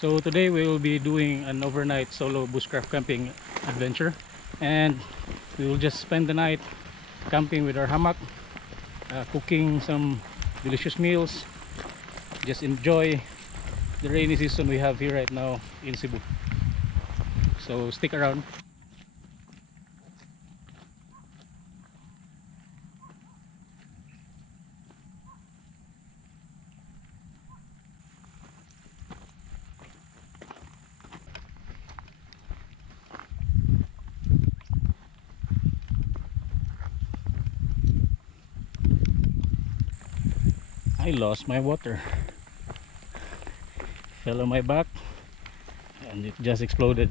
So today we will be doing an overnight solo bushcraft camping adventure, and we will just spend the night camping with our hammock, cooking some delicious meals, just enjoy the rainy season we have here right now in Cebu. So stick around. I lost my water, fell on my back, and it just exploded.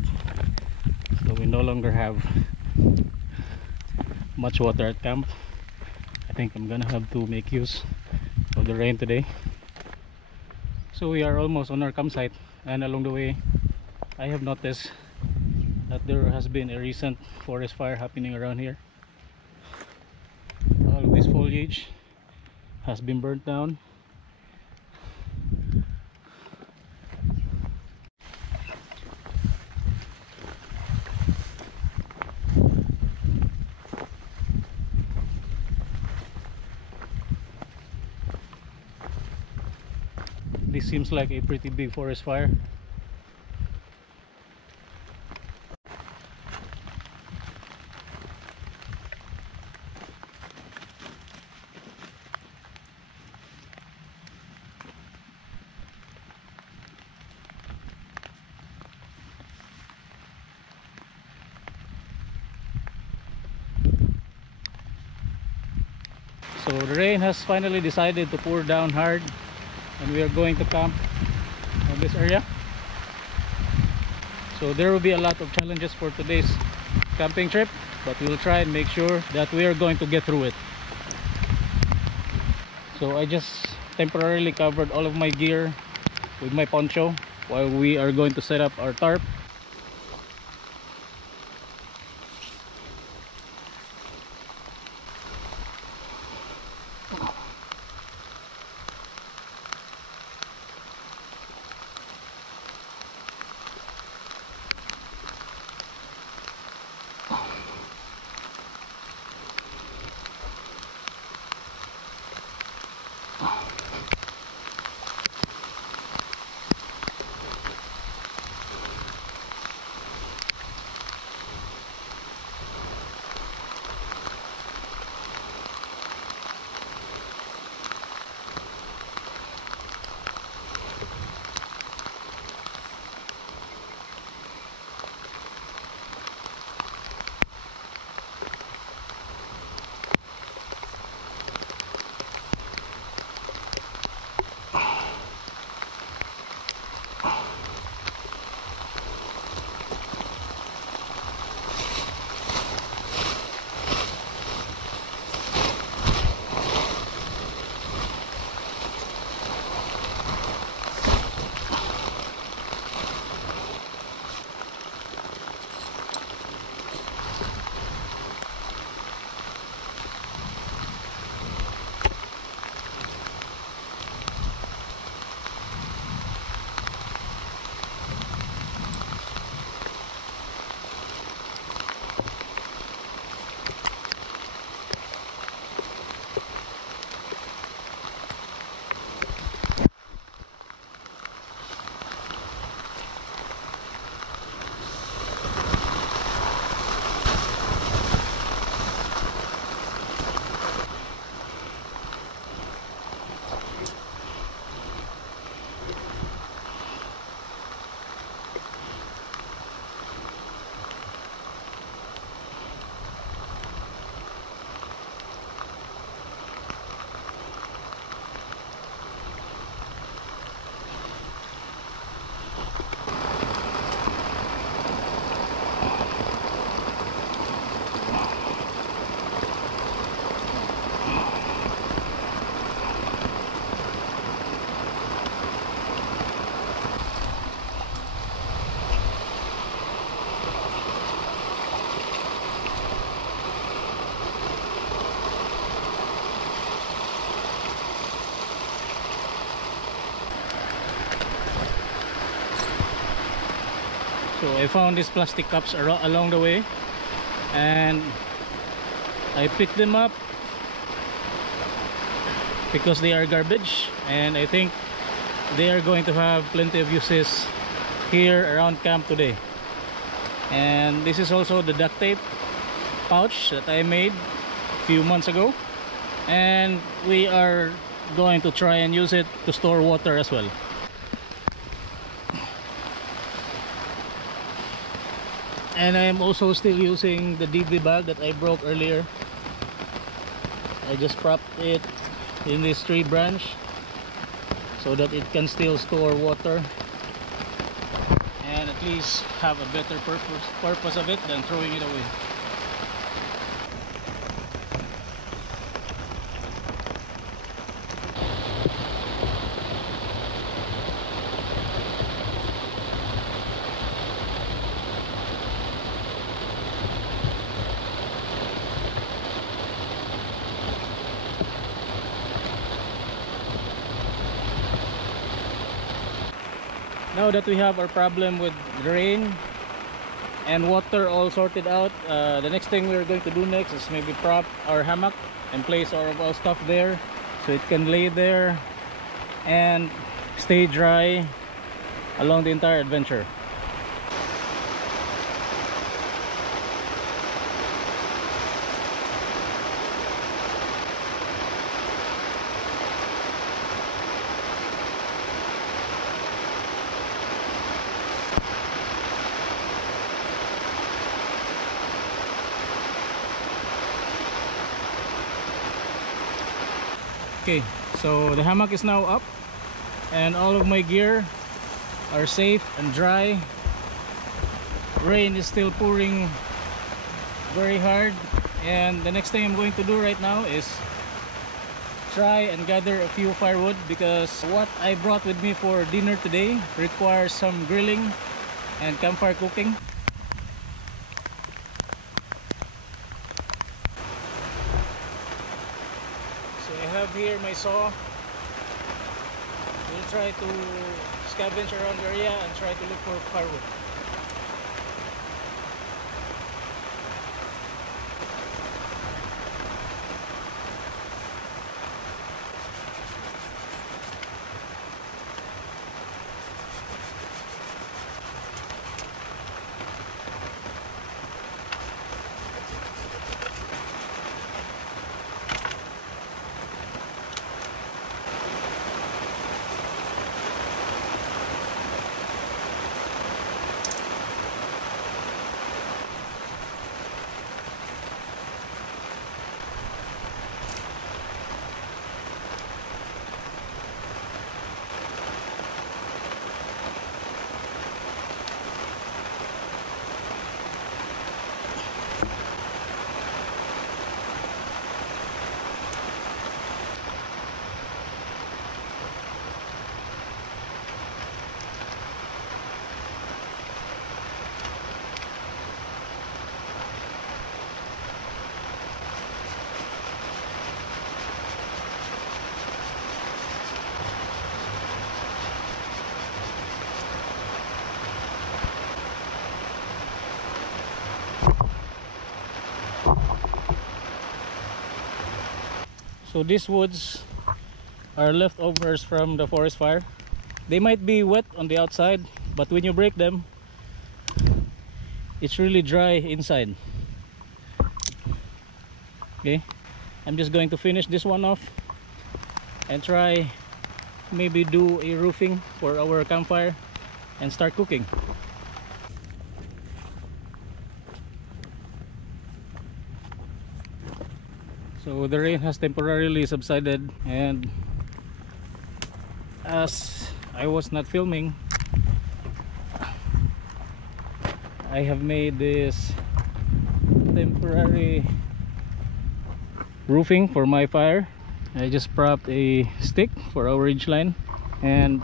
So we no longer have much water at camp. I think I'm gonna have to make use of the rain today. So we are almost on our campsite, and along the way I have noticed that there has been a recent forest fire happening around here. All of this foliage has been burnt down. This seems like a pretty big forest fire. So the rain has finally decided to pour down hard, and we are going to camp in this area. So there will be a lot of challenges for today's camping trip, but we will try and make sure that we are going to get through it. So I just temporarily covered all of my gear with my poncho while we are going to set up our tarp. So I found these plastic cups along the way, and I picked them up because they are garbage, and I think they are going to have plenty of uses here around camp today. And this is also the duct tape pouch that I made a few months ago, and we are going to try and use it to store water as well. And I am also still using the DV bag that I broke earlier. I just propped it in this tree branch so that it can still store water and at least have a better purpose of it than throwing it away. Now that we have our problem with rain and water all sorted out, the next thing we're going to do next is maybe prop our hammock and place all of our stuff there so it can lay there and stay dry along the entire adventure. Okay, so the hammock is now up and all of my gear are safe and dry. Rain is still pouring very hard, and the next thing I'm going to do right now is try and gather a few firewood, because what I brought with me for dinner today requires some grilling and campfire cooking. I have here my saw. We'll try to scavenge around the area and try to look for firewood. So these woods are leftovers from the forest fire. They might be wet on the outside, but when you break them, it's really dry inside. Okay, I'm just going to finish this one off and try maybe do a roofing for our campfire and start cooking. So the rain has temporarily subsided, and as I was not filming, I have made this temporary roofing for my fire. I just propped a stick for our ridge line, and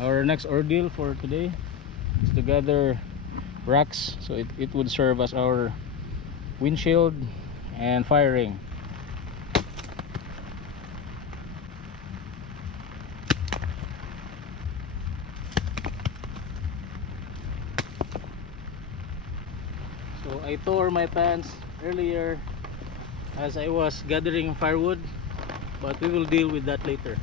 our next ordeal for today is to gather rocks so it would serve as our windshield and fire ring. I tore my pants earlier as I was gathering firewood, but we will deal with that later.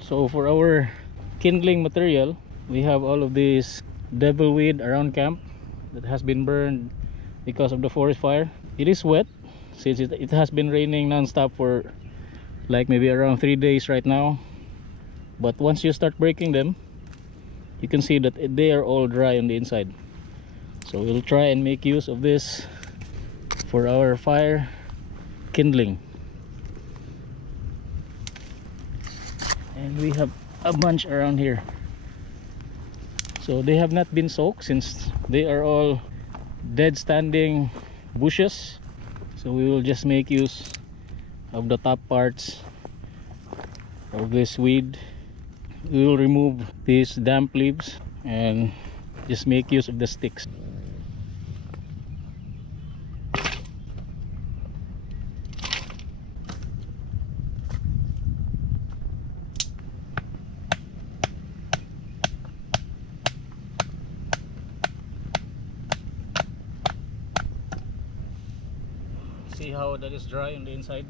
So for our kindling material, we have all of this devilweed around camp that has been burned because of the forest fire. It is wet since it has been raining non-stop for like maybe around 3 days right now, but once you start breaking them, you can see that they are all dry on the inside. So we'll try and make use of this for our fire kindling. And we have a bunch around here, so they have not been soaked since they are all dead standing bushes. So we will just make use of the top parts of this weed. We will remove these damp leaves and just make use of the sticks. See how that is dry on the inside?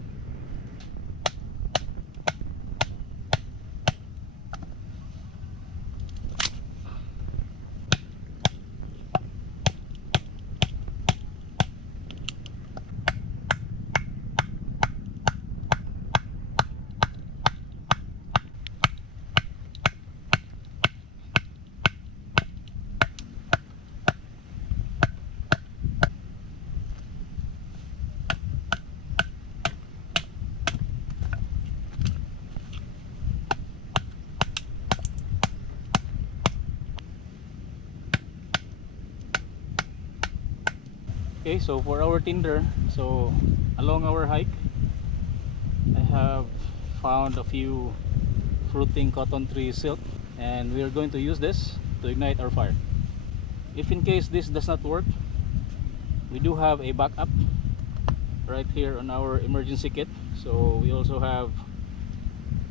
Okay, so for our tinder, so along our hike, I have found a few fruiting cotton tree silk, and we are going to use this to ignite our fire. If in case this does not work, we do have a backup right here on our emergency kit. So we also have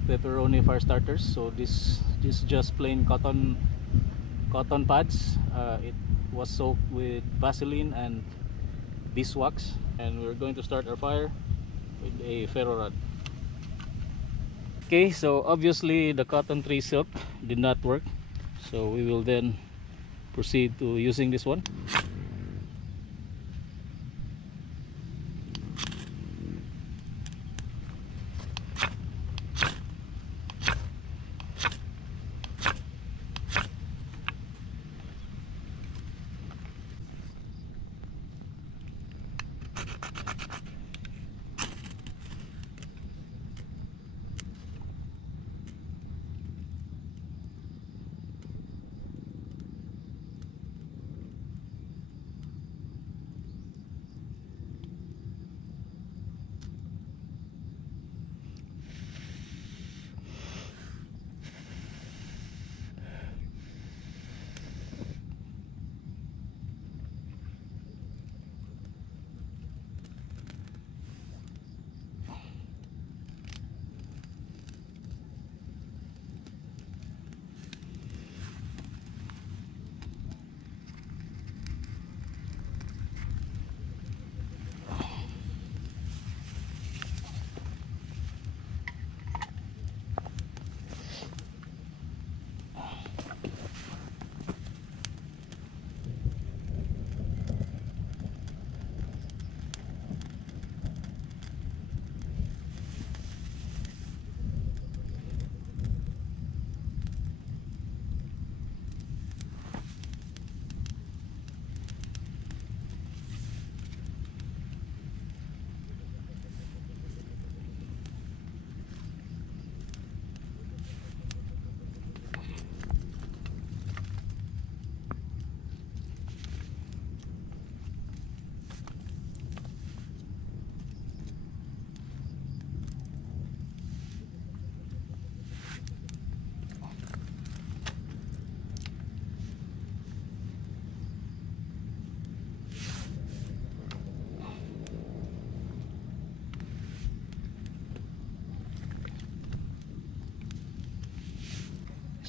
pepperoni fire starters. So this is just plain cotton pads. It was soaked with Vaseline and beeswax, and we're going to start our fire with a ferro rod. Okay, so obviously the cotton tree silk did not work, so we will then proceed to using this one.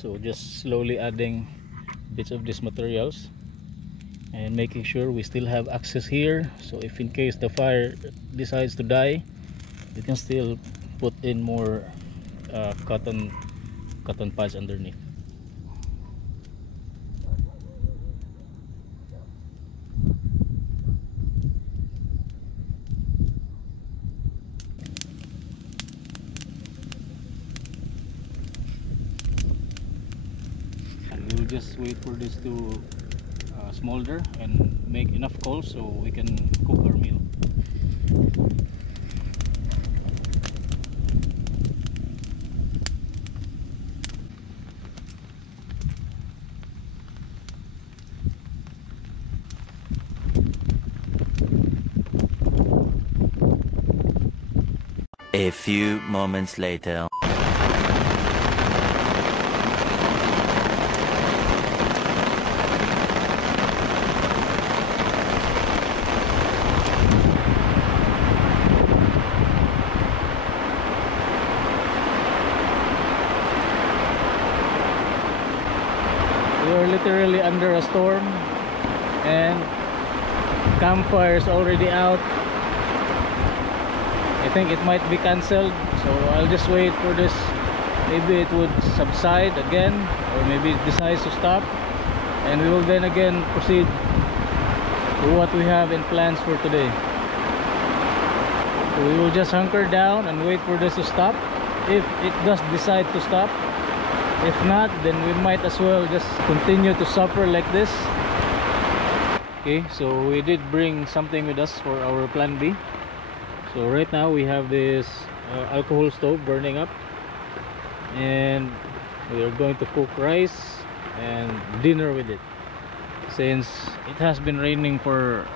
So just slowly adding bits of these materials and making sure we still have access here, so if in case the fire decides to die, we can still put in more cotton pads underneath. And we'll just wait for this to smolder and make enough coals so we can cook our meal. A few moments later. We are literally under a storm and campfire is already out. I think it might be cancelled, so I'll just wait for this. Maybe it would subside again, or maybe it decides to stop, and we will then again proceed to what we have in plans for today. So we will just hunker down and wait for this to stop, if it does decide to stop. If not, then we might as well just continue to suffer like this. Okay, so we did bring something with us for our plan B. So right now we have this alcohol stove burning up, and we are going to cook rice and dinner with it. Since it has been raining for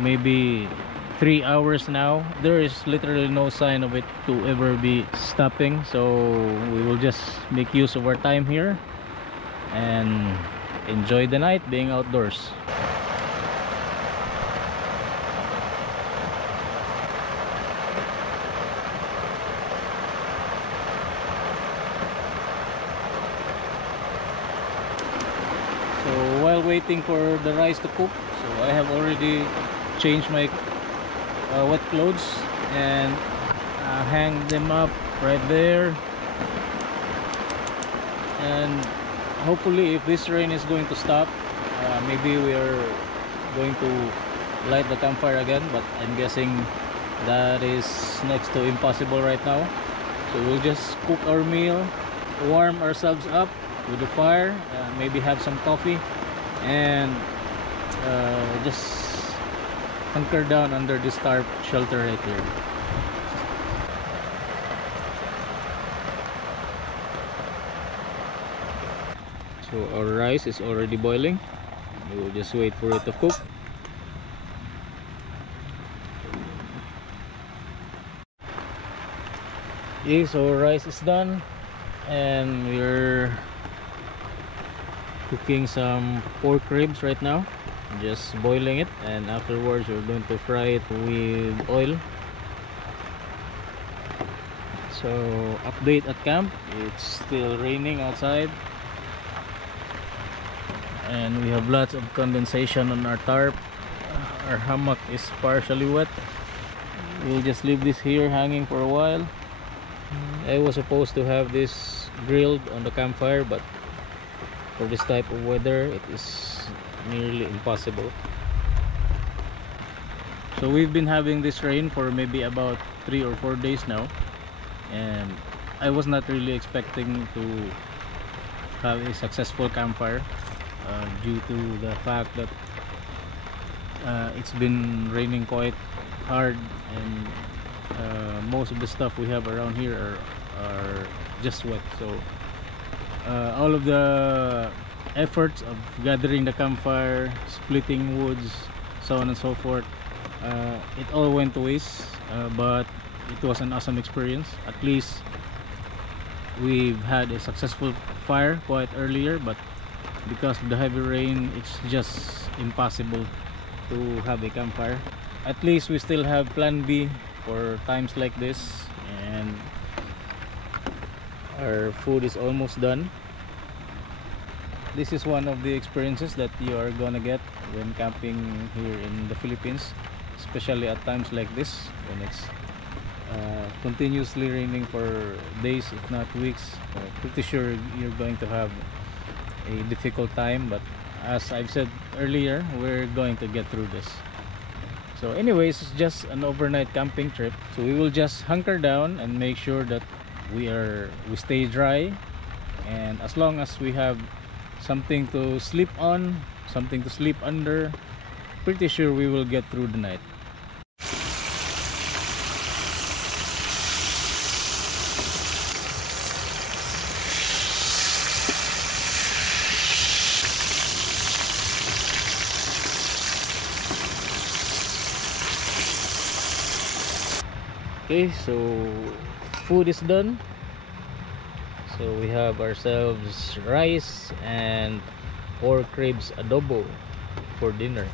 maybe 3 hours now, there is literally no sign of it to ever be stopping, so we will just make use of our time here and enjoy the night being outdoors. So while waiting for the rice to cook, so I have already changed my wet clothes and hang them up right there, and hopefully if this rain is going to stop, maybe we are going to light the campfire again, but I'm guessing that is next to impossible right now. So we'll just cook our meal, warm ourselves up with the fire, maybe have some coffee, and just hunker down under this tarp shelter right here. So our rice is already boiling. We will just wait for it to cook. Okay, so rice is done, and we're cooking some pork ribs right now, just boiling it, and afterwards we're going to fry it with oil. So update at camp, it's still raining outside and we have lots of condensation on our tarp. Our hammock is partially wet. We'll just leave this here hanging for a while. I was supposed to have this grilled on the campfire, but for this type of weather it is nearly impossible. So we've been having this rain for maybe about 3 or 4 days now, and I was not really expecting to have a successful campfire due to the fact that it's been raining quite hard, and most of the stuff we have around here are just wet. So all of the efforts of gathering the campfire, splitting woods, so on and so forth, it all went to waste, but it was an awesome experience. At least we've had a successful fire quite earlier, but because of the heavy rain it's just impossible to have a campfire. At least we still have plan B for times like this, and our food is almost done. this is one of the experiences that you are gonna get when camping here in the Philippines, especially at times like this when it's continuously raining for days if not weeks. Pretty sure you're going to have a difficult time, but as I've said earlier, we're going to get through this. So anyways, it's just an overnight camping trip, so we will just hunker down and make sure that we stay dry, and as long as we have something to sleep on, something to sleep under, pretty sure we will get through the night. Okay, so food is done. So we have ourselves rice and pork ribs adobo for dinner.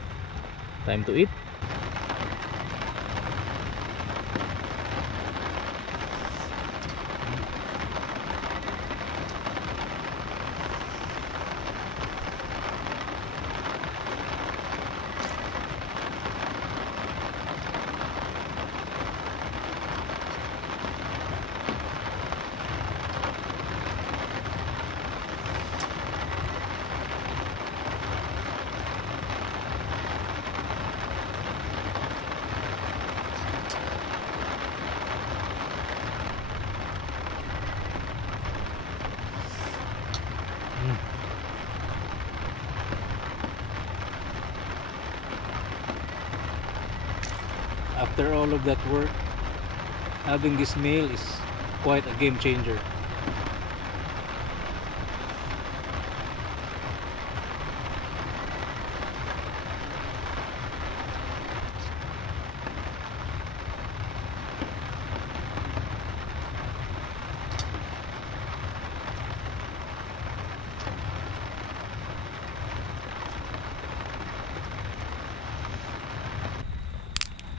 Time to eat. After all of that work, having this meal is quite a game changer.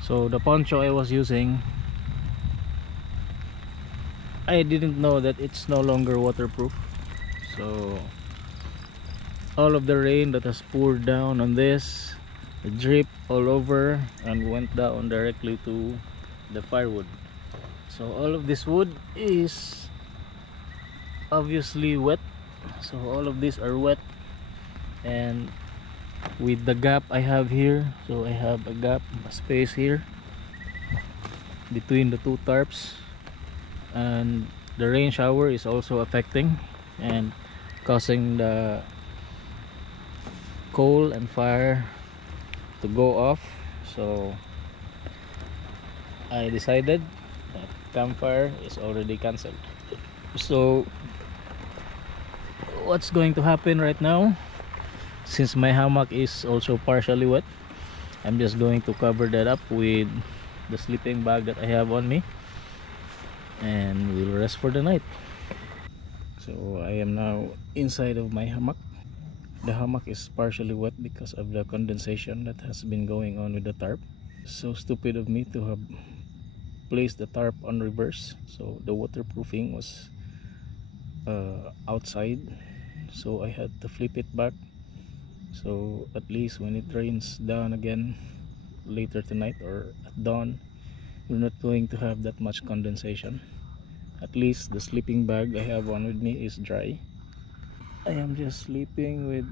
So the poncho I was using, I didn't know that it's no longer waterproof. So all of the rain that has poured down on this, the drip all over and went down directly to the firewood. So all of this wood is obviously wet. So all of these are wet, and with the gap I have here, so I have a gap, a space here between the two tarps, and the rain shower is also affecting and causing the coal and fire to go off. So I decided that campfire is already cancelled. So what's going to happen right now, since my hammock is also partially wet, I'm just going to cover that up with the sleeping bag that I have on me, and we'll rest for the night. So I am now inside of my hammock. The hammock is partially wet because of the condensation that has been going on with the tarp. So stupid of me to have placed the tarp on reverse, so the waterproofing was outside, so I had to flip it back, so at least when it rains down again later tonight or at dawn, we're not going to have that much condensation. At least the sleeping bag I have on with me is dry. I am just sleeping with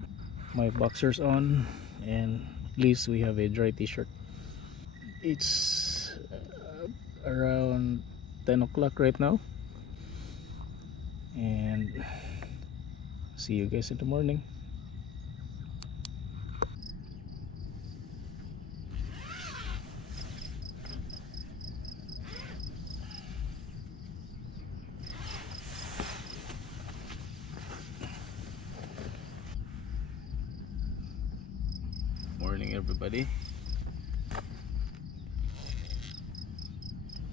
my boxers on, and at least we have a dry t-shirt. It's around 10 o'clock right now, and see you guys in the morning. Morning everybody.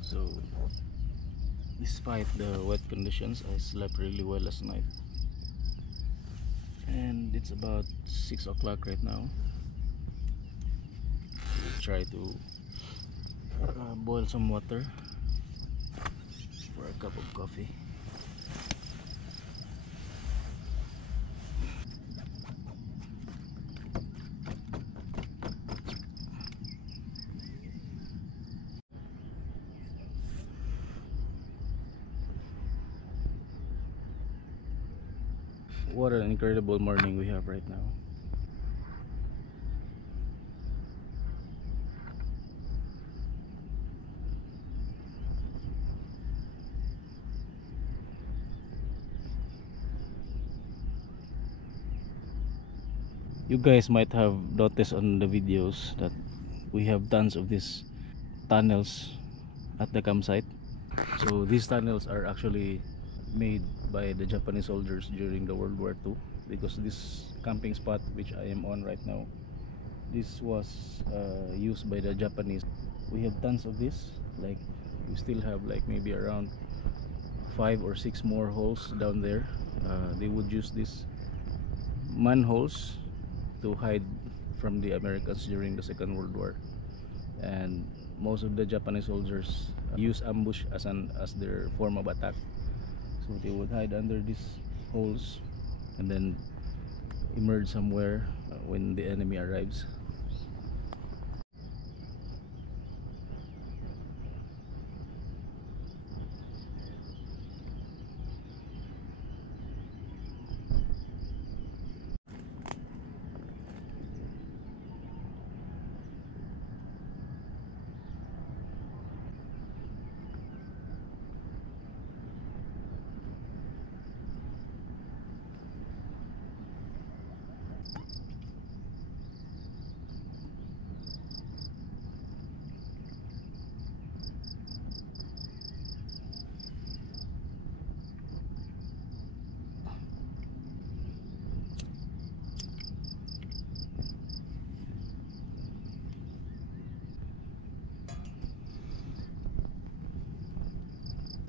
So despite the wet conditions, I slept really well last night, and it's about 6 o'clock right now. We'll try to boil some water for a cup of coffee. What an incredible morning we have right now. You guys might have noticed on the videos that we have tons of these tunnels at the campsite. So these tunnels are actually made by the Japanese soldiers during the World War II, because this camping spot which I am on right now, this was used by the Japanese. We have tons of this, like we still have like maybe around 5 or 6 more holes down there. They would use these manholes to hide from the Americans during the Second World War, and most of the Japanese soldiers use ambush as their form of attack. So they would hide under these holes and then emerge somewhere when the enemy arrives.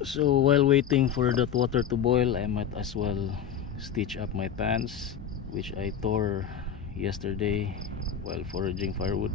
So while waiting for that water to boil, I might as well stitch up my pants, which I tore yesterday while foraging firewood.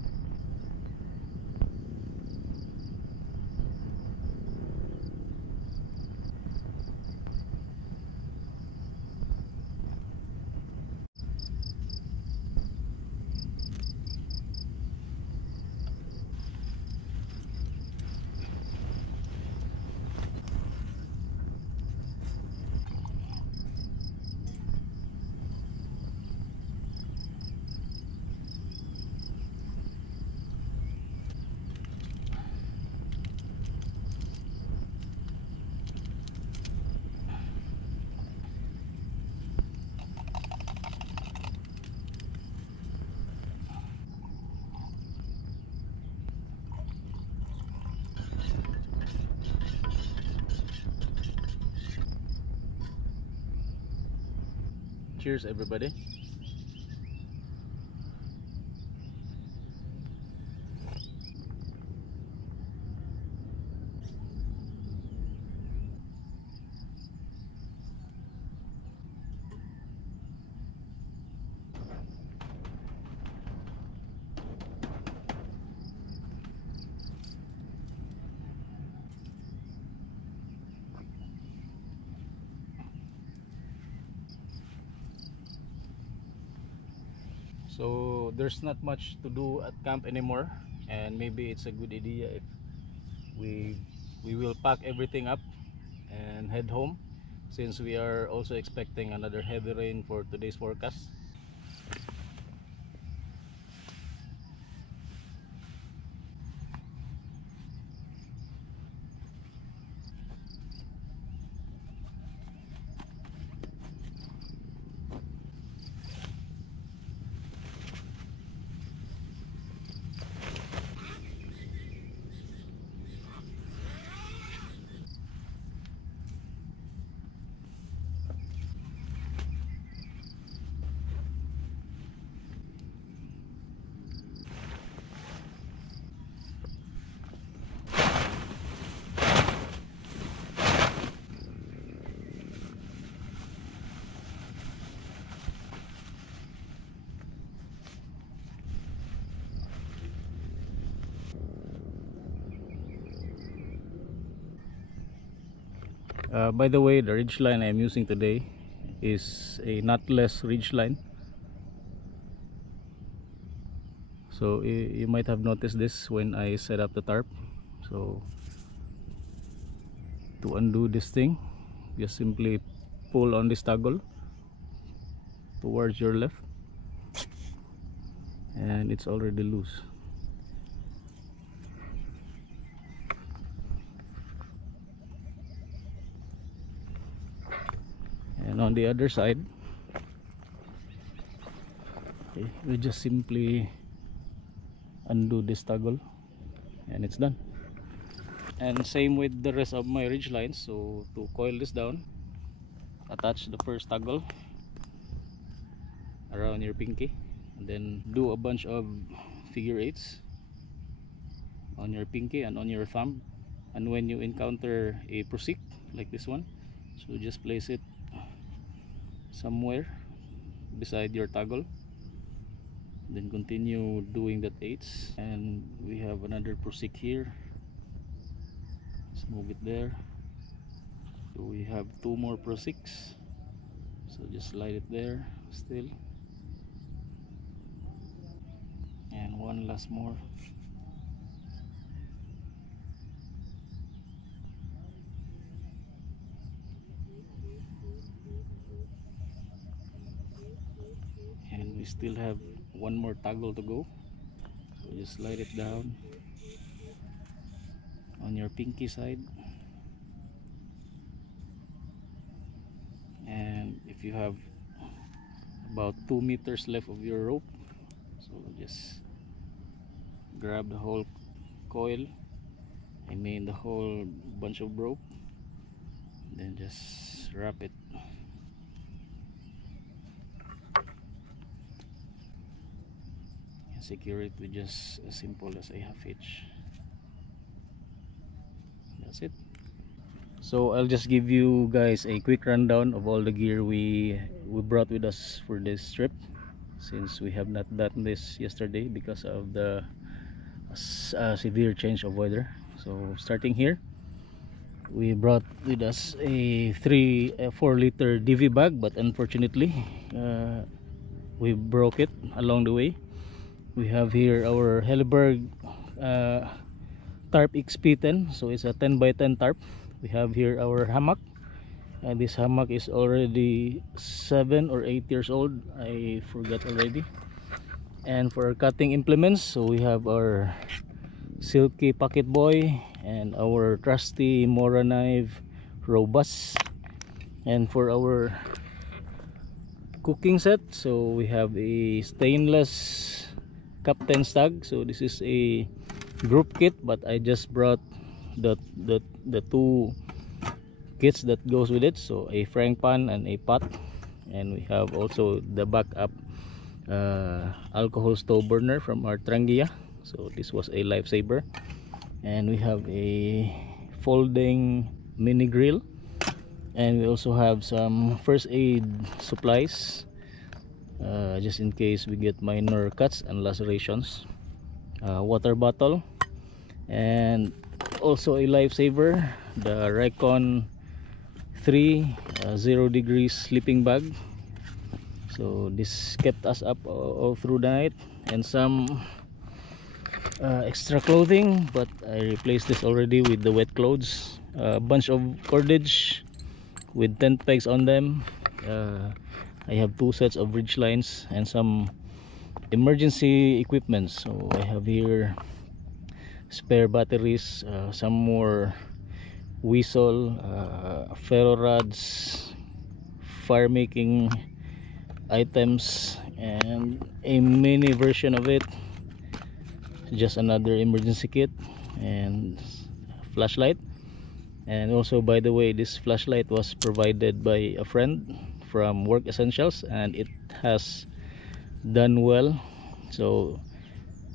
Cheers everybody. So there's not much to do at camp anymore, and maybe it's a good idea if we will pack everything up and head home, since we are also expecting another heavy rain for today's forecast. By the way, the ridge line I'm using today is a knotless ridge line. So you might have noticed this when I set up the tarp. So to undo this thing, just simply pull on this toggle towards your left, and it's already loose. And on the other side, okay, we just simply undo this toggle and it's done. And same with the rest of my ridge lines. So to coil this down, attach the first toggle around your pinky, and then do a bunch of figure eights on your pinky and on your thumb. And when you encounter a prosik like this one, so just place it somewhere beside your toggle, then continue doing that eights. And we have another prosik here, let's move it there. So we have two more prosiks, so just slide it there still, and one last more. And we still have one more toggle to go, so just slide it down on your pinky side. And if you have about 2 meters left of your rope, so just grab the whole coil, I mean the whole bunch of rope, then just wrap it. Secure it with just as simple as a half hitch. That's it. So I'll just give you guys a quick rundown of all the gear we brought with us for this trip, since we have not done this yesterday because of the severe change of weather. So starting here, we brought with us a 4-liter DV bag, but unfortunately we broke it along the way. We have here our Helleberg Tarp XP10, so it's a 10x10 tarp. We have here our hammock, and this hammock is already 7 or 8 years old, I forgot already. And for our cutting implements, so we have our Silky Pocket Boy and our trusty Mora knife Robust. And for our cooking set, so we have a stainless Captain Stag. So this is a group kit, but I just brought the two kits that goes with it, so a frying pan and a pot. And we have also the backup alcohol stove burner from our Trangia, so this was a lifesaver. And we have a folding mini grill, and we also have some first aid supplies just in case we get minor cuts and lacerations. Water bottle, and also a lifesaver, the Recon 3 0 degrees sleeping bag. So this kept us up all through the night. And some extra clothing, but I replaced this already with the wet clothes. A bunch of cordage with tent pegs on them. I have 2 sets of ridge lines and some emergency equipment. So I have here spare batteries, some more whistle, ferro rods, fire making items, and a mini version of it, just another emergency kit, and flashlight. And also, by the way, this flashlight was provided by a friend from Work Essentials, and it has done well. So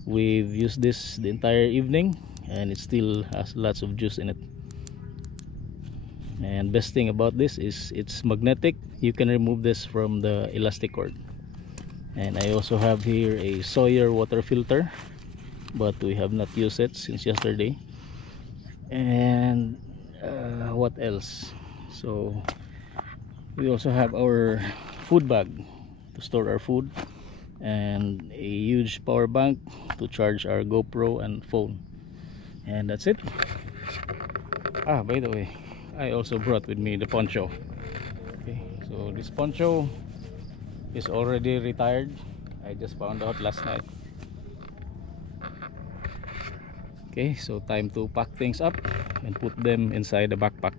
we've used this the entire evening, and it still has lots of juice in it. And best thing about this is it's magnetic. You can remove this from the elastic cord. And I also have here a Sawyer water filter, but we have not used it since yesterday. And what else? So we also have our food bag to store our food, and a huge power bank to charge our GoPro and phone. And that's it. By the way, I also brought with me the poncho. Okay, so this poncho is already retired. I just found out last night. Okay, so time to pack things up and put them inside the backpack.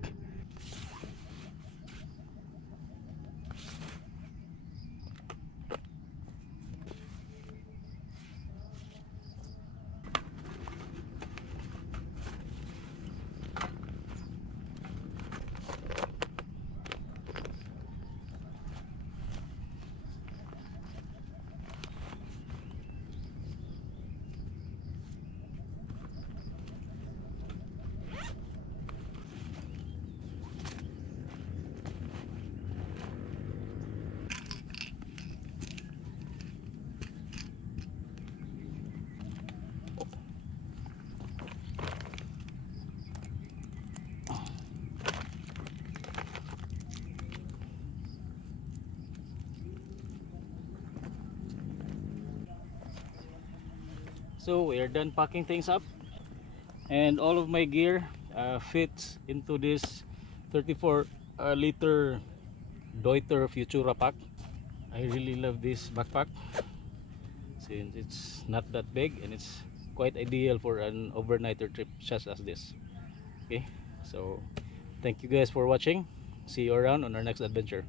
So we are done packing things up, and all of my gear fits into this 34 liter Deuter Futura pack. I really love this backpack since it's not that big and it's quite ideal for an overnighter trip such as this. Okay, so thank you guys for watching. See you around on our next adventure.